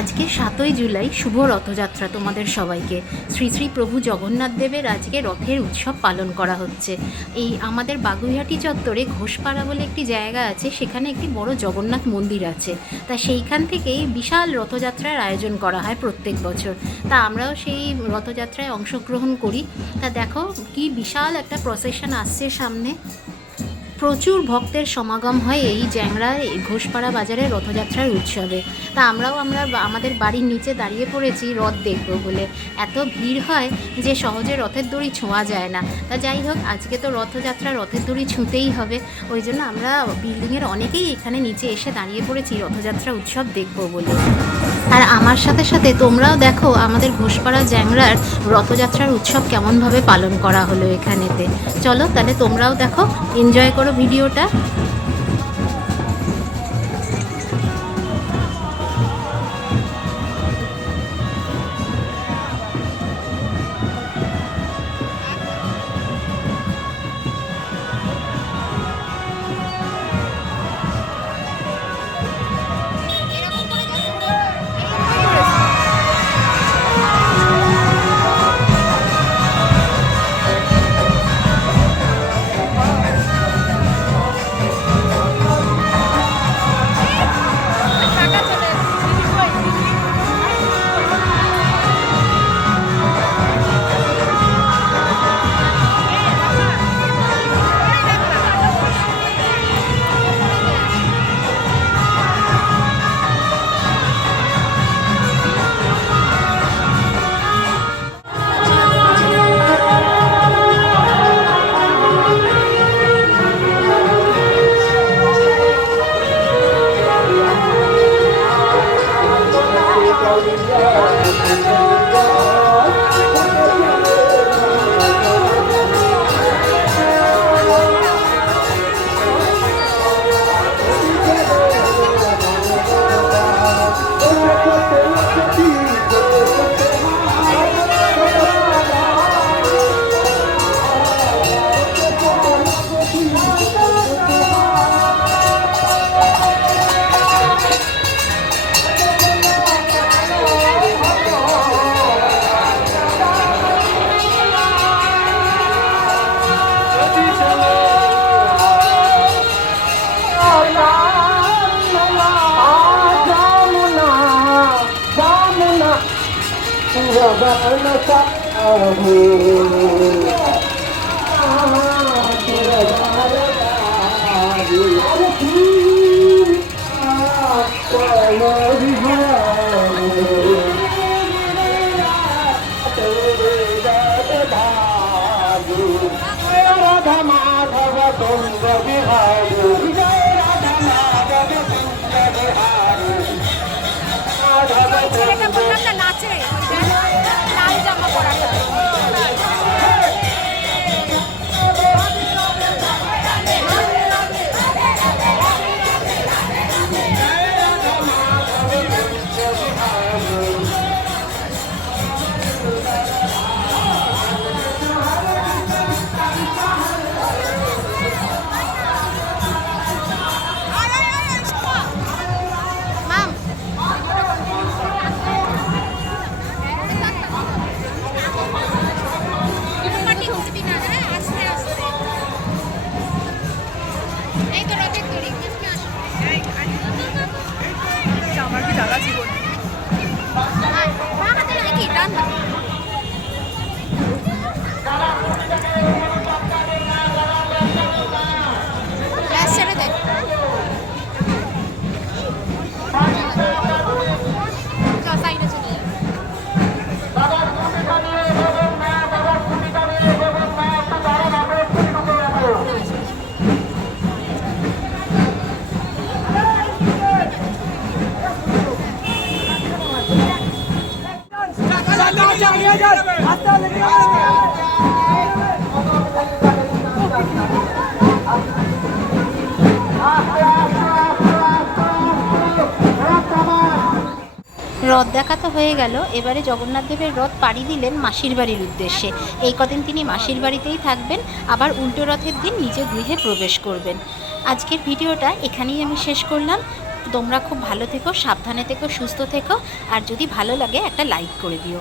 আজকে ৭ই জুলাই শুভ রথযাত্রা তোমাদের সবাইকে। শ্রী শ্রী প্রভু জগন্নাথ দেবের আজকে রথের উৎসব পালন করা হচ্ছে। এই আমাদের বাগুইহাটি চত্বরে ঘোষপাড়া বলে একটি জায়গা আছে, সেখানে একটি বড় জগন্নাথ মন্দির আছে। তা সেইখান থেকেই বিশাল রথযাত্রার আয়োজন করা হয় প্রত্যেক বছর। তা আমরাও সেই রথযাত্রায় অংশগ্রহণ করি। তা দেখো কি বিশাল একটা প্রসেশন আসছে সামনে। প্রচুর ভক্তের সমাগম হয় এই জ্যাংড়ায় ঘোষপাড়া বাজারে রথযাত্রার উৎসবে। তা আমরা আমাদের বাড়ির নিচে দাঁড়িয়ে পড়েছি রথ দেখবো বলে। এত ভিড় হয় যে সহজে রথের দড়ি ছোঁয়া যায় না। তা যাই হোক, আজকে তো রথযাত্রা, রথের দড়ি ছুঁতেই হবে। ওই জন্য আমরা বিল্ডিংয়ের অনেকেই এখানে নিচে এসে দাঁড়িয়ে পড়েছি রথযাত্রা উৎসব দেখবো বলে। আর আমার সাথে সাথে তোমরাও দেখো আমাদের ঘোষপাড়া জ্যাংড়ার রথযাত্রার উৎসব কেমনভাবে পালন করা হলো এখানেতে। চলো তাহলে তোমরাও দেখো, এনজয় করো ভিডিওটা। ছেলেটা বললাম না নাচে, লাল জামা পরাটা। আমার কি জ্বালা জীবন নাকি টান না। ছেড়ে দে। সাইডে চলে যায়। রথ দেখা তো হয়ে গেল, এবারে জগন্নাথ দেবের রথ পাড়ি দিলেন মাসির বাড়ির উদ্দেশ্যে। এই কদিন তিনি মাসির বাড়িতেই থাকবেন, আবার উল্টো রথের দিন নিজ গৃহে প্রবেশ করবেন। আজকের ভিডিওটা এখানেই আমি শেষ করলাম। তোমরা খুব ভালো থেকো, সাবধানে থেকো, সুস্থ থেকো, আর যদি ভালো লাগে একটা লাইক করে দিও।